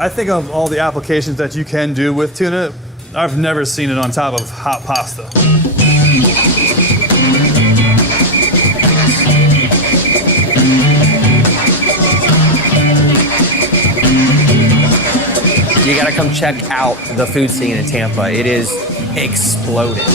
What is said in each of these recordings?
I think of all the applications that you can do with tuna, I've never seen it on top of hot pasta. You gotta come check out the food scene in Tampa. It is exploding.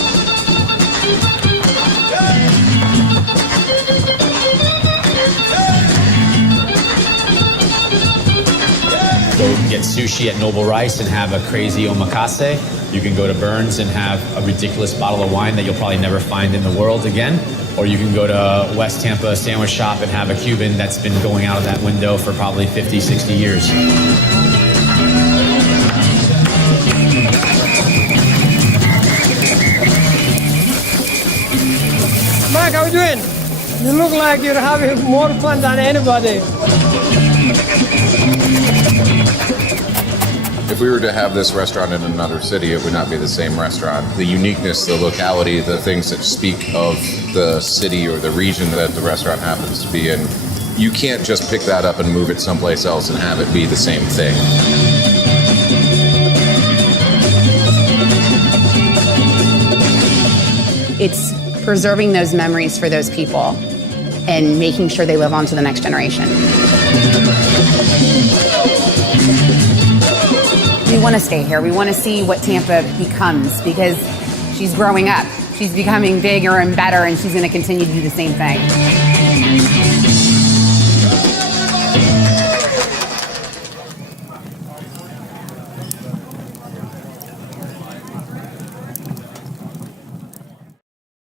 Go get sushi at Noble Rice and have a crazy omakase. You can go to Burns and have a ridiculous bottle of wine that you'll probably never find in the world again. Or you can go to West Tampa Sandwich Shop and have a Cuban that's been going out of that window for probably 50, 60 years. Mark, how are you doing? You look like you're having more fun than anybody. If we were to have this restaurant in another city, it would not be the same restaurant. The uniqueness, the locality, the things that speak of the city or the region that the restaurant happens to be in, you can't just pick that up and move it someplace else and have it be the same thing. It's preserving those memories for those people and making sure they live on to the next generation. We want to stay here. We want to see what Tampa becomes because she's growing up. She's becoming bigger and better, and she's going to continue to do the same thing.